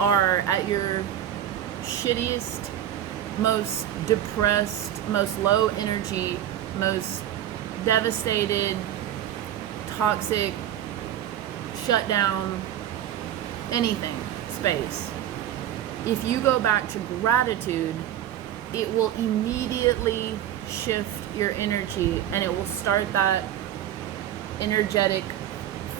are at your shittiest, most depressed, most low energy, most devastated, toxic, shut down, anything space, if you go back to gratitude, it will immediately shift your energy, and it will start that energetic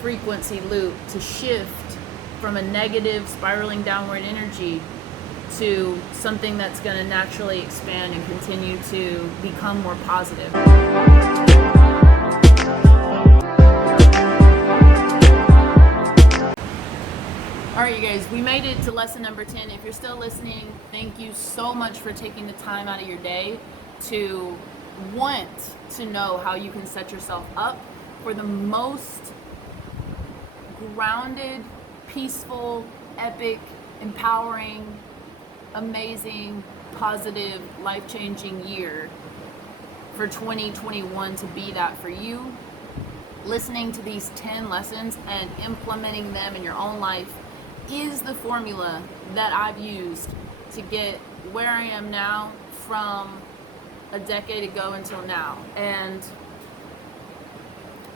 frequency loop to shift from a negative spiraling downward energy to something that's going to naturally expand and continue to become more positive. All right, you guys, we made it to lesson number 10. If you're still listening, thank you so much for taking the time out of your day to want to know how you can set yourself up for the most grounded, peaceful, epic, empowering, amazing, positive, life-changing year for 2021 to be that for you. Listening to these 10 lessons and implementing them in your own life is the formula that I've used to get where I am now from a decade ago until now. And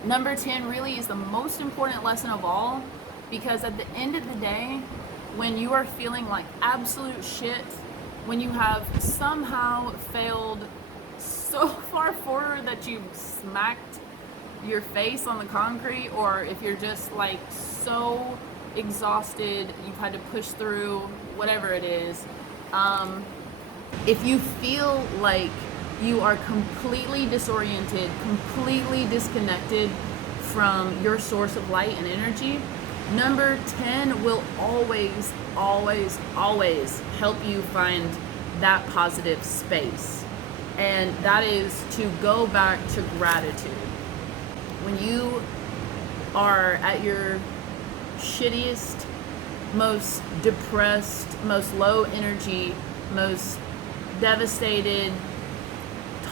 number 10 really is the most important lesson of all, because at the end of the day, when you are feeling like absolute shit, when you have somehow failed so far forward that you've smacked your face on the concrete, or if you're just like so exhausted, you've had to push through whatever it is, if you feel like you are completely disoriented, completely disconnected from your source of light and energy, number 10 will always, always, always help you find that positive space. And that is to go back to gratitude. When you are at your shittiest, most depressed, most low energy, most devastated,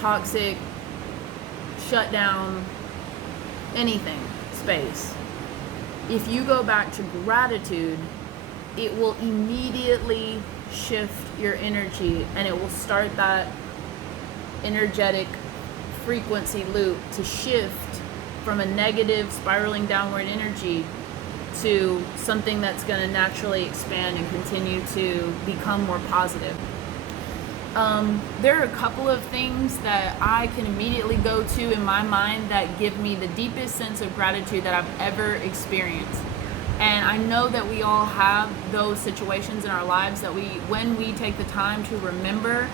toxic, shut down, anything space, if you go back to gratitude, it will immediately shift your energy, and it will start that energetic frequency loop to shift from a negative spiraling downward energy to something that's going to naturally expand and continue to become more positive. There are a couple of things that I can immediately go to in my mind that give me the deepest sense of gratitude that I've ever experienced. And I know that we all have those situations in our lives that when we take the time to remember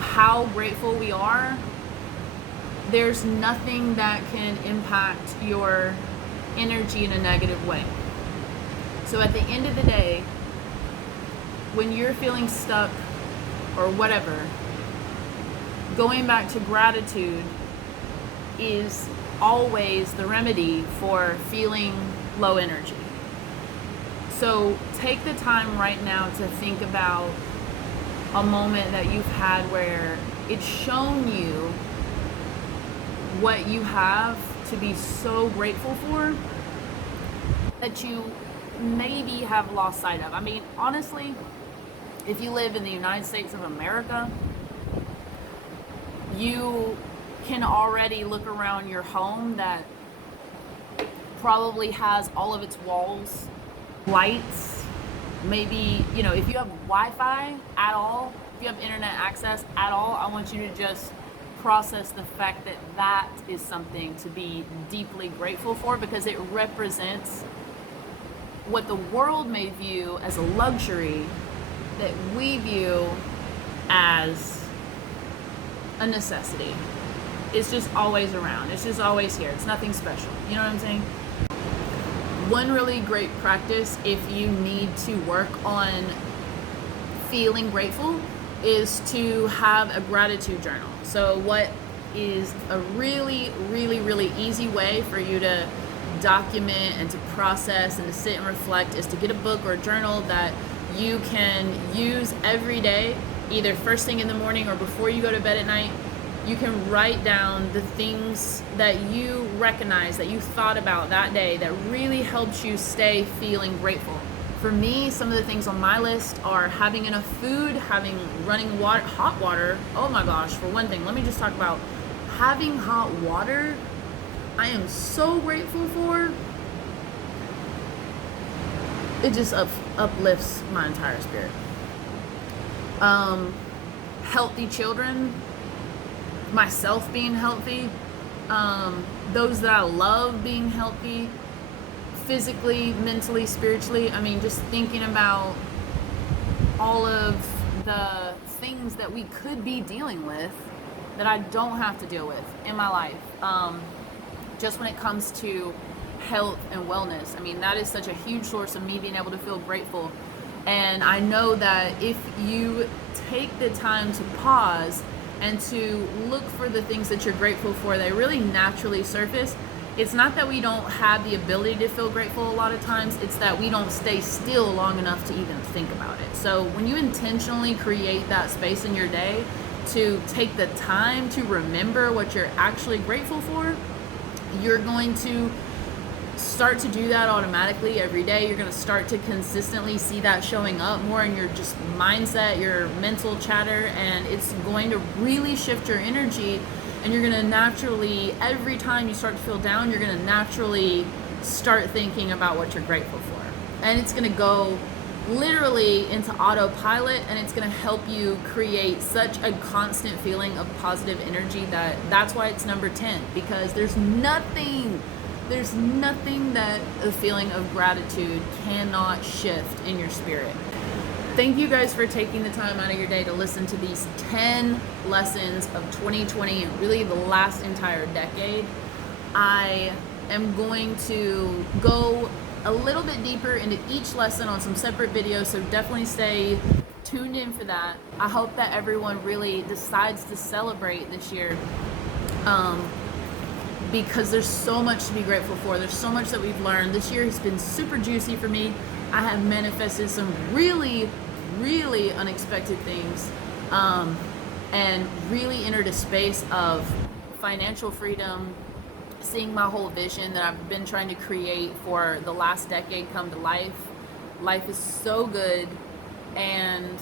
how grateful we are, there's nothing that can impact your energy in a negative way. So at the end of the day, when you're feeling stuck or whatever, going back to gratitude is always the remedy for feeling low energy. So take the time right now to think about a moment that you've had where it's shown you what you have to be so grateful for that you maybe have lost sight of. I mean, honestly, if you live in the United States of America, you can already look around your home that probably has all of its walls, lights, maybe, if you have Wi-Fi at all, if you have internet access at all, I want you to just process the fact that that is something to be deeply grateful for, because it represents what the world may view as a luxury that we view as a necessity. It's just always around. It's just always here. It's nothing special. You know what I'm saying? One really great practice if you need to work on feeling grateful is to have a gratitude journal. So what is a really, really, really easy way for you to document and to process and to sit and reflect is to get a book or a journal that you can use every day, either first thing in the morning or before you go to bed at night. You can write down the things that you recognize, that you thought about that day, that really helps you stay feeling grateful For me, some of the things on my list are having enough food, having running water, hot water. Oh my gosh, for one thing, let me just talk about having hot water. I am so grateful for. It just uplifts my entire spirit. Healthy children, myself being healthy, those that I love being healthy, physically, mentally, spiritually. I mean, just thinking about all of the things that we could be dealing with that I don't have to deal with in my life. Just when it comes to health and wellness, I mean, that is such a huge source of me being able to feel grateful. And I know that if you take the time to pause and to look for the things that you're grateful for, they really naturally surface. It's not that we don't have the ability to feel grateful a lot of times, it's that we don't stay still long enough to even think about it. So when you intentionally create that space in your day to take the time to remember what you're actually grateful for, you're going to start to do that automatically every day. You're going to start to consistently see that showing up more in your just mindset, your mental chatter, and it's going to really shift your energy. And you're going to naturally, every time you start to feel down, you're going to naturally start thinking about what you're grateful for. And it's going to go literally into autopilot, and it's going to help you create such a constant feeling of positive energy that's why it's number 10, because there's nothing that a feeling of gratitude cannot shift in your spirit. Thank you guys for taking the time out of your day to listen to these 10 lessons of 2020 and really the last entire decade. I am going to go a little bit deeper into each lesson on some separate videos, so definitely stay tuned in for that. I hope that everyone really decides to celebrate this year, because there's so much to be grateful for. There's so much that we've learned. This year has been super juicy for me. I have manifested some really, really unexpected things, and really entered a space of financial freedom, seeing my whole vision that I've been trying to create for the last decade come to life. Life is so good, and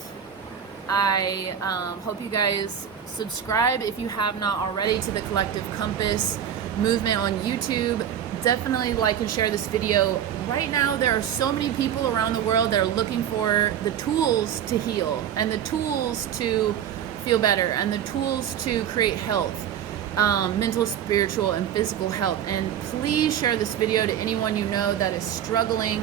I hope you guys subscribe if you have not already to the Collective Compass movement on YouTube. Definitely like and share this video. Right now there are so many people around the world that are looking for the tools to heal and the tools to feel better and the tools to create health, mental, spiritual, and physical health. And please share this video to anyone you know that is struggling.